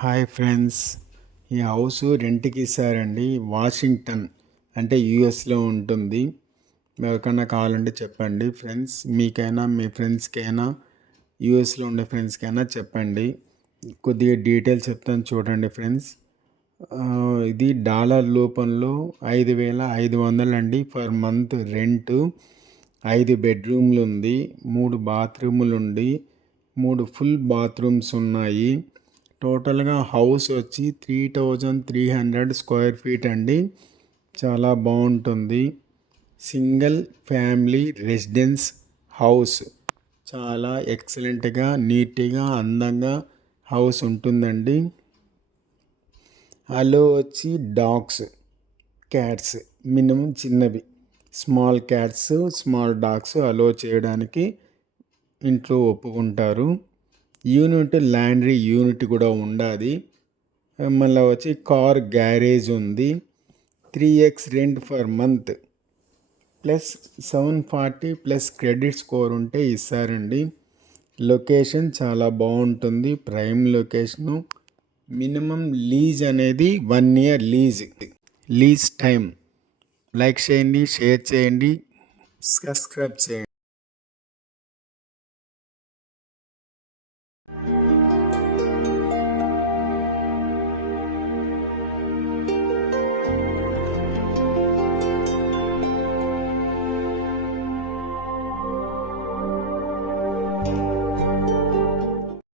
Hi friends, ఈ house రెంట్కి ఇస్తారండి. వాషింగ్టన్ అంటే యూఎస్లో ఉంటుంది. ఎవరికైనా కావాలంటే చెప్పండి ఫ్రెండ్స్. మీకైనా మీ ఫ్రెండ్స్కైనా యూఎస్లో ఉండే ఫ్రెండ్స్కైనా చెప్పండి. కొద్దిగా డీటెయిల్స్ చెప్తాను చూడండి ఫ్రెండ్స్. ఇది డాలర్ రూపంలో 5,500 అండి పర్ మంత్ రెంట్. 5 బెడ్రూమ్లు ఉంది, 3 బాత్రూములు ఉండి 3 ఫుల్ బాత్రూమ్స్ ఉన్నాయి. టోటల్గా హౌస్ వచ్చి 3,300 స్క్వేర్ ఫీట్ అండి. చాలా బాగుంటుంది. Single family residence house. చాలా ఎక్సలెంట్గా, నీట్గా, అందంగా హౌస్ ఉంటుందండి. అలో వచ్చి డాగ్స్, క్యాట్స్ మినిమం చిన్నవి, స్మాల్ క్యాట్స్, స్మాల్ డాగ్స్ అలో చేయడానికి ఇంట్లో ఒప్పుకుంటారు. యూనిట్ లాండ్రీ యూనిట్ కూడా ఉండాలి. మళ్ళీ వచ్చి కార్ గ్యారేజ్ ఉంది. 3x rent for month plus 740 plus credit score ఉంటే ఇస్తారండి. లొకేషన్ చాలా బాగుంటుంది, ప్రైమ్ లొకేషను. మినిమం లీజ్ అనేది 1 year లీజ్ టైం. లైక్ చేయండి, షేర్ చేయండి, సబ్స్క్రైబ్ చేయండి.